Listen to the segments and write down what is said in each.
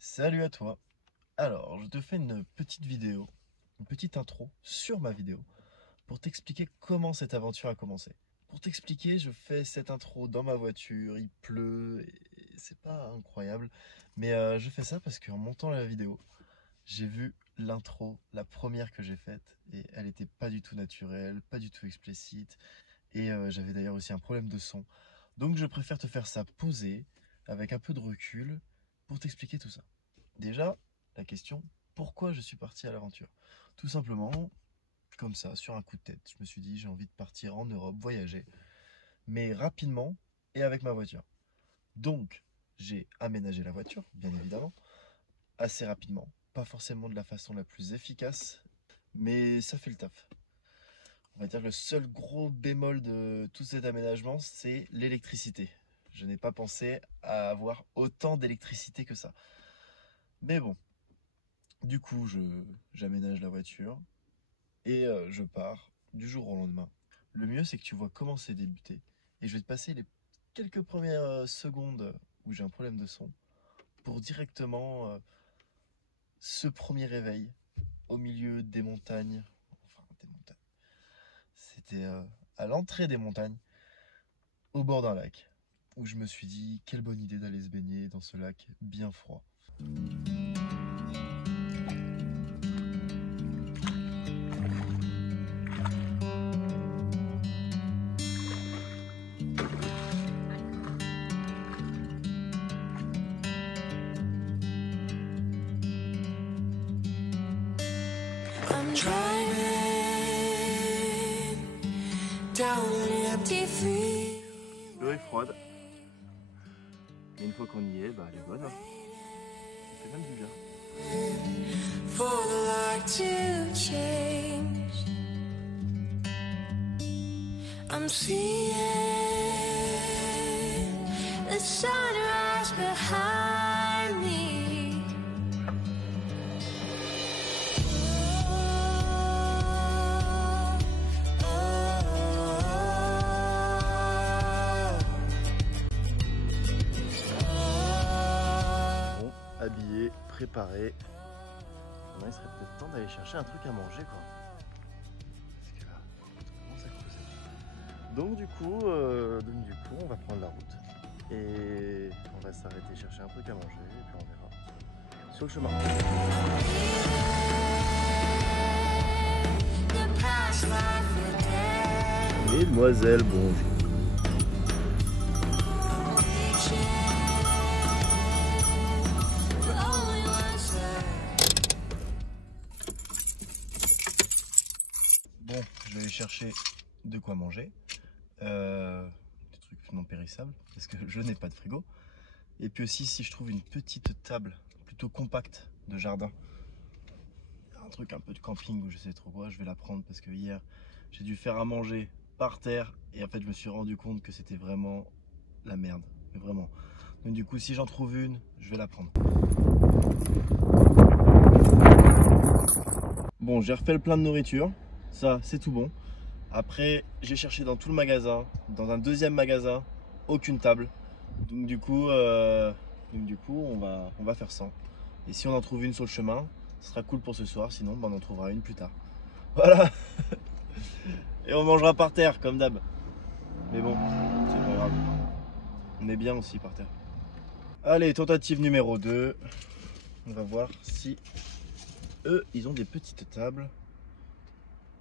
Salut à toi. Alors, je te fais une petite vidéo, une petite intro sur ma vidéo pour t'expliquer comment cette aventure a commencé. Pour t'expliquer, je fais cette intro dans ma voiture, il pleut, et c'est pas incroyable, mais je fais ça parce qu'en montant la vidéo, j'ai vu l'intro, la première que j'ai faite, et elle était pas du tout naturelle, pas du tout explicite, et j'avais d'ailleurs aussi un problème de son. Donc je préfère te faire ça posé, avec un peu de recul, pour t'expliquer tout ça. Déjà, la question, pourquoi je suis parti à l'aventure? Tout simplement, comme ça, sur un coup de tête. Je me suis dit, j'ai envie de partir en Europe, voyager, mais rapidement et avec ma voiture. Donc, j'ai aménagé la voiture, bien évidemment, assez rapidement. Pas forcément de la façon la plus efficace, mais ça fait le taf. On va dire que le seul gros bémol de tout cet aménagement, c'est l'électricité. Je n'ai pas pensé à avoir autant d'électricité que ça. Mais bon, du coup, j'aménage la voiture et je pars du jour au lendemain. Le mieux, c'est que tu vois comment c'est débuté. Et je vais te passer les quelques premières secondes où j'ai un problème de son pour directement ce premier réveil au milieu des montagnes. Enfin, des montagnes. C'était à l'entrée des montagnes, au bord d'un lac, où je me suis dit, quelle bonne idée d'aller se baigner dans ce lac bien froid. I'm driving down an empty field. L'eau est froide, mais une fois qu'on y est, elle est bonne. Ça fait même du bien. For the light to change, I'm seeing the sunrise behind me. Bon, habillé, préparé. Maintenant, il serait peut-être temps d'aller chercher un truc à manger, quoi. Parce que là, on commence à creuser. Donc du coup, on va prendre la route et on va s'arrêter chercher un truc à manger et puis on verra sur le chemin. The past life we're dead. Mesdemoiselles, bonjour. Bon, je vais aller chercher de quoi manger. Des trucs non périssables, parce que je n'ai pas de frigo. Et puis aussi, si je trouve une petite table plutôt compacte de jardin, un truc un peu de camping ou je sais trop quoi, je vais la prendre parce que hier, j'ai dû faire à manger par terre et en fait, je me suis rendu compte que c'était vraiment la merde, mais vraiment. Donc du coup, si j'en trouve une, je vais la prendre. Bon, j'ai refait le plein de nourriture, ça c'est tout bon. Après, j'ai cherché dans tout le magasin, dans un deuxième magasin, aucune table. Donc du coup, on va faire sans. Et si on en trouve une sur le chemin, ce sera cool pour ce soir, sinon on en trouvera une plus tard. Voilà. Et on mangera par terre, comme d'hab. Mais bon, c'est pas grave. On est bien aussi par terre. Allez, tentative numéro 2. On va voir si eux, ils ont des petites tables.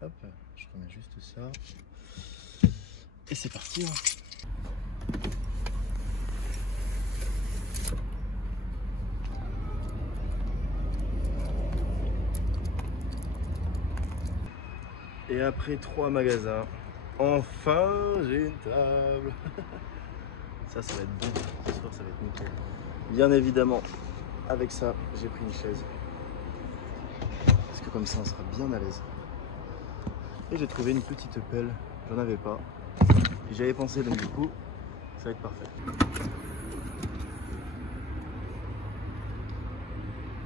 Hop, je remets juste ça. Et c'est parti. Et après 3 magasins, enfin j'ai une table. Ça va être bon. Ce soir, ça va être nickel. Bien évidemment, avec ça, j'ai pris une chaise. Parce que comme ça, on sera bien à l'aise. Et j'ai trouvé une petite pelle. J'en avais pas. J'y avais pensé, donc du coup, ça va être parfait.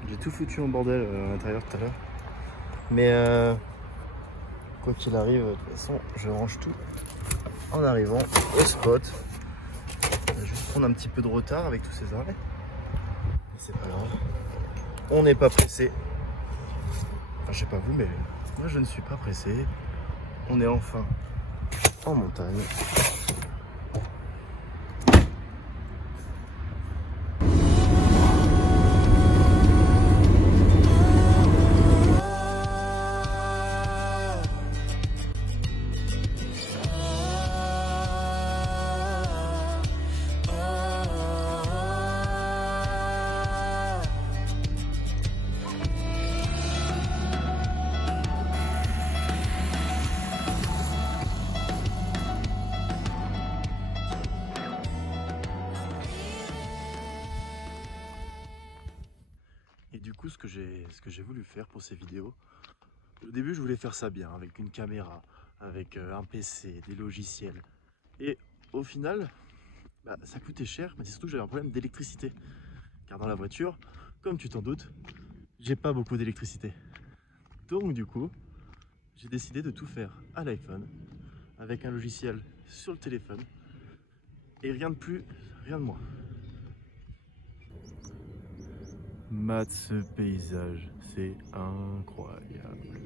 J'ai tout foutu en bordel à l'intérieur tout à l'heure. Mais quoi qu'il arrive, de toute façon, je range tout en arrivant au spot. Je vais juste prendre un petit peu de retard avec tous ces arrêts. Mais c'est pas grave. on n'est pas pressé. Enfin, je sais pas vous, mais moi je ne suis pas pressé. On est enfin en montagne. Et du coup, ce que j'ai voulu faire pour ces vidéos, au début, je voulais faire ça bien, avec une caméra, avec un PC, des logiciels. Et au final, bah, ça coûtait cher, mais c'est surtout que j'avais un problème d'électricité. Car dans la voiture, comme tu t'en doutes, j'ai pas beaucoup d'électricité. Donc du coup, j'ai décidé de tout faire à l'iPhone, avec un logiciel sur le téléphone, et rien de plus, rien de moins. Mate ce paysage, c'est incroyable.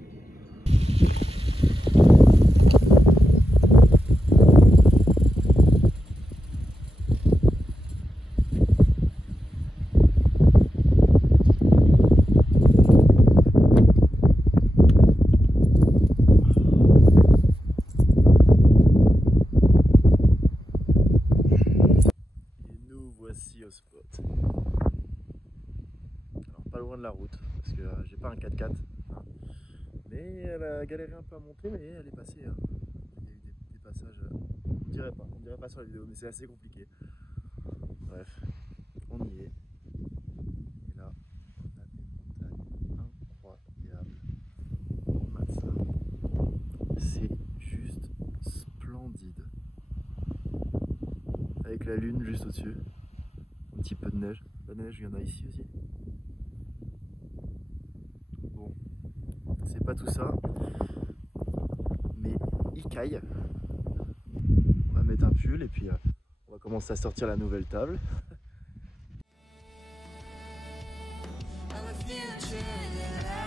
Et nous voici au spot. Alors pas loin de la route, parce que j'ai pas un 4x4. Hein. Mais elle a galéré un peu à monter, mais elle est passée. Hein. Il y a eu des passages, on dirait pas sur la vidéo, mais c'est assez compliqué. Bref, on y est. Et là, on a des montagnes incroyables. On mate ça. C'est juste splendide. Avec la lune juste au-dessus. Un petit peu de neige. La neige, il y en a ici aussi. Bon, c'est pas tout ça. Mais il caille. On va mettre un pull et puis on va commencer à sortir la nouvelle table. of a future that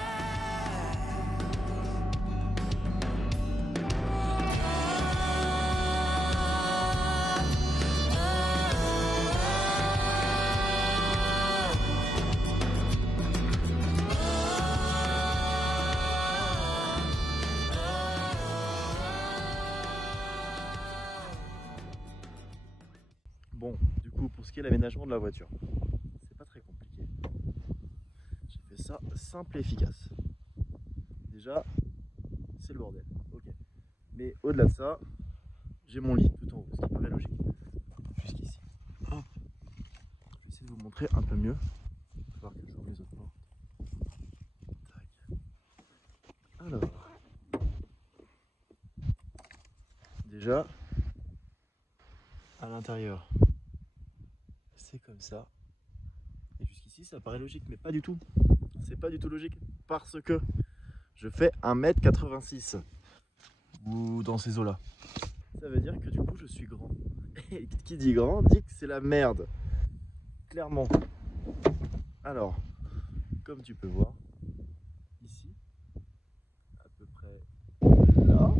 Bon, du coup, pour ce qui est de l'aménagement de la voiture, c'est pas très compliqué. J'ai fait ça simple et efficace. Déjà, c'est le bordel, ok. Mais au-delà de ça, j'ai mon lit tout en haut, ce qui paraît logique. Jusqu'ici. Hop. Je vais essayer de vous montrer un peu mieux. Il va falloir que j'ouvre les autres portes. Tac. Alors. Déjà, à l'intérieur, c'est comme ça. Et jusqu'ici, ça paraît logique, mais pas du tout. C'est pas du tout logique parce que je fais 1m86 ou dans ces eaux-là. Ça veut dire que du coup, je suis grand. Et qui dit grand dit que c'est la merde. Clairement. Alors, comme tu peux voir, ici, à peu près là,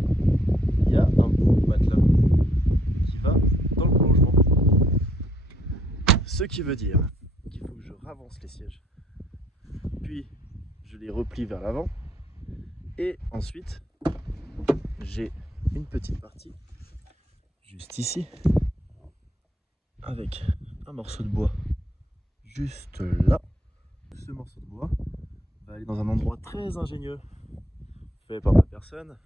il y a un beau matelas qui va dans le prolongement. Ce qui veut dire qu'il faut que je ravance les sièges. Puis, je les replie vers l'avant. Et ensuite, j'ai une petite partie juste ici avec un morceau de bois juste là. Ce morceau de bois va aller dans un endroit très ingénieux fait par ma personne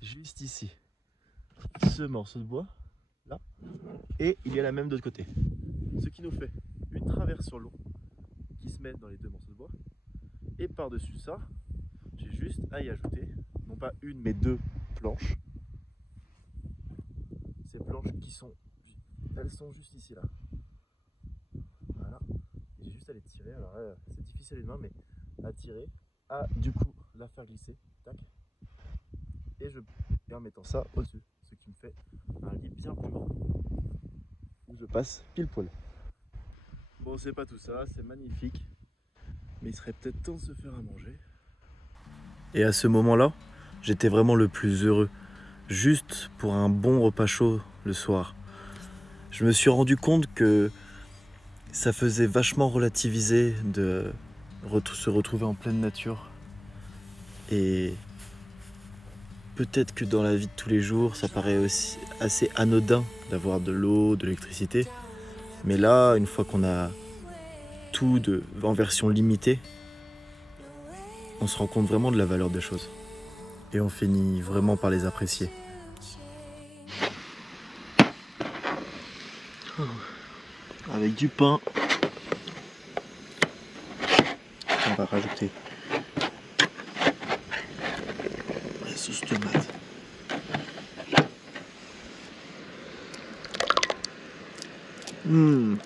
juste ici. Ce morceau de bois là, et il y a la même de l'autre côté, ce qui nous fait une traverse sur l'eau qui se met dans les deux morceaux de bois. Et par dessus ça, j'ai juste à y ajouter non pas une mais deux planches. Ces planches elles sont juste ici là. Voilà. Et j'ai juste à les tirer. Alors là, c'est difficile à une main, mais à tirer, à du coup la faire glisser. Tac. Et en mettant ça au-dessus, ce qui me fait un lit bien plus grand où je passe pile poil. Bon, Bon, c'est pas tout ça, c'est magnifique. Mais il serait peut-être temps de se faire à manger. Et à ce moment-là, j'étais vraiment le plus heureux. Juste pour un bon repas chaud le soir. Je me suis rendu compte que ça faisait vachement relativiser de se retrouver en pleine nature. Et peut-être que dans la vie de tous les jours, ça paraît aussi assez anodin d'avoir de l'eau, de l'électricité. Mais là, une fois qu'on a tout en version limitée, on se rend compte vraiment de la valeur des choses. Et on finit vraiment par les apprécier. Avec du pain. On va rajouter la sauce tomate.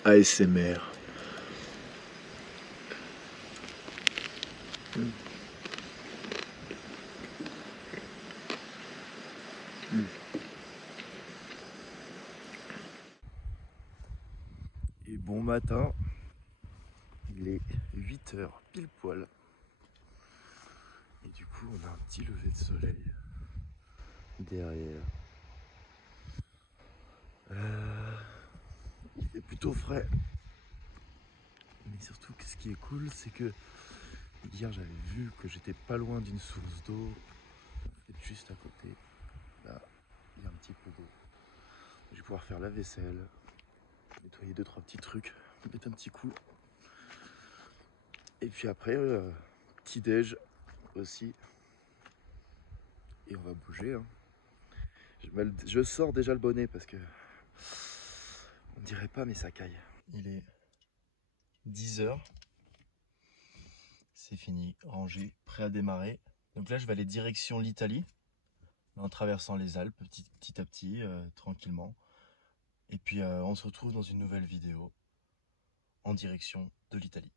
ASMR. Et bon matin, il est 8h pile poil. Et du coup, on a un petit lever de soleil derrière. Il est plutôt frais. Mais surtout, ce qui est cool, c'est que hier, j'avais vu que j'étais pas loin d'une source d'eau. Juste à côté, là, il y a un petit peu d'eau. Je vais pouvoir faire la vaisselle, nettoyer 2-3 petits trucs, mettre un petit coup. Et puis après, petit déj aussi. Et on va bouger. Hein. Je sors déjà le bonnet parce que on dirait pas, mais ça caille. Il est 10h. C'est fini, rangé, prêt à démarrer. Donc là, je vais aller direction l'Italie, en traversant les Alpes petit à petit, tranquillement. Et puis on se retrouve dans une nouvelle vidéo en direction de l'Italie.